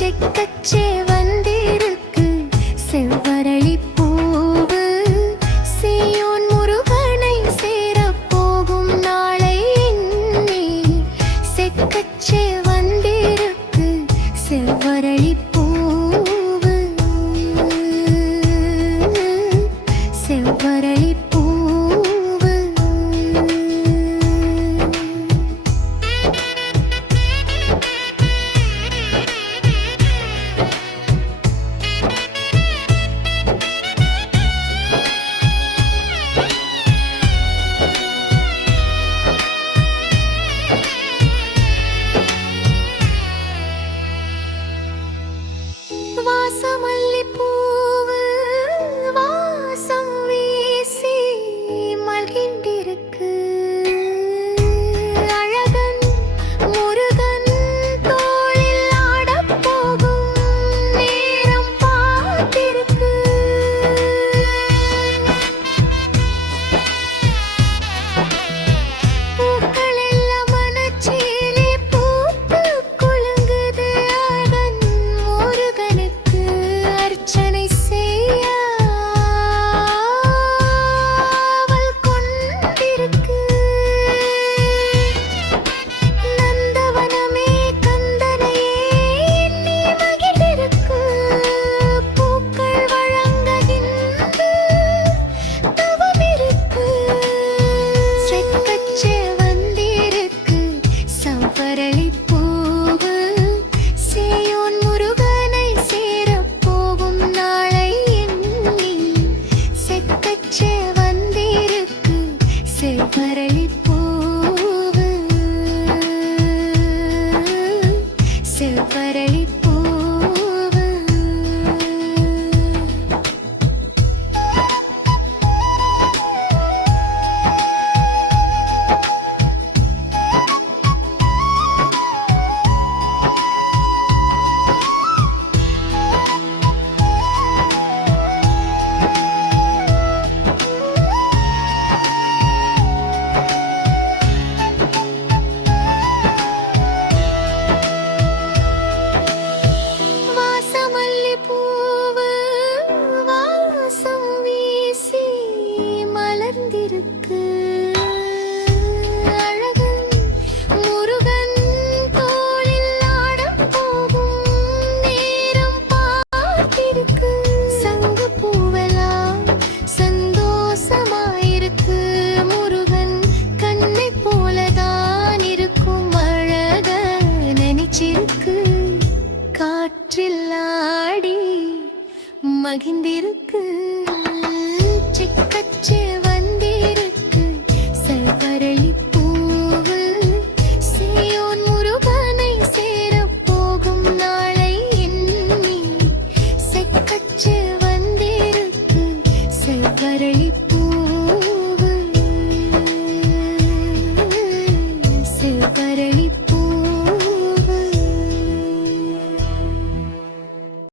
செக்கச்சே வந்திருக்கு செவ்வரளி பூவு சீயோன் முருகனை சேரப் போகும் நாளை எண்ணி செக்கச்சே வந்திருக்கு செவ்வரளி பூவு செவ்வரளி வாசமல்லி பூவு வாசம் வீசி மல்கின்றிருக்கு அழகன் முருகன் தோளில் ஆடப் போகும் நேரம் பார்த்திருக்கு பூக்கள் எல்லாம் மனச்சேலே பூத்து குலுங்குது அழகன் முருகனுக்கு அர்ச்சனை செய்ய அவள் கொண்டிருக்கு நந்தவனமே கந்தனையே எண்ணி மகிழ்ந்திருக்கு பூக்கள் வழங்குகின்ற தவமிருக்கு செக்கச்சே வந்திருக்கு செவ்வரளி பூவு சீயோன் முருகனை சேரப் போகும் நாளை எண்ணி செக்கச்சே வந்திருக்கு செவ்வரளி பூவு செவ்வரளி பூவு வாசமல்லி பூவு வாசம் வீசி மலர்ந்திருக்கு அழகன் முருகன் தோளில் ஆடப் போகும் நேரம் பார்த்திருக்கு சங்கு பூவெல்லாம் சந்தோஷமாயிருக்கு முருகன் கண்ணை போலதான் இருக்கும் அழக நினைச்சிருக்கு காற்றில் ஆடி மகிழ்ந்திருக்கு செக்கச்சே